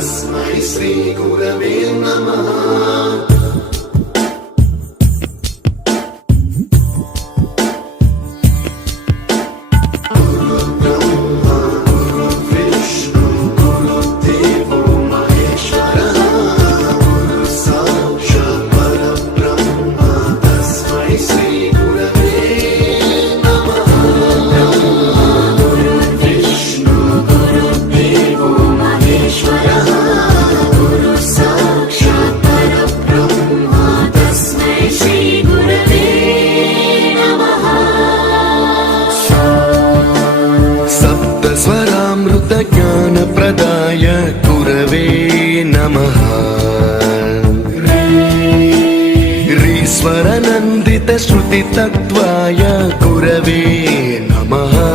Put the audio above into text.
श्री गुरवे नमः। स्वरामृत ज्ञान प्रदाय गुरवे नमः। रीश्वर नन्दित श्रुति तत्त्वाय गुरवे नमः।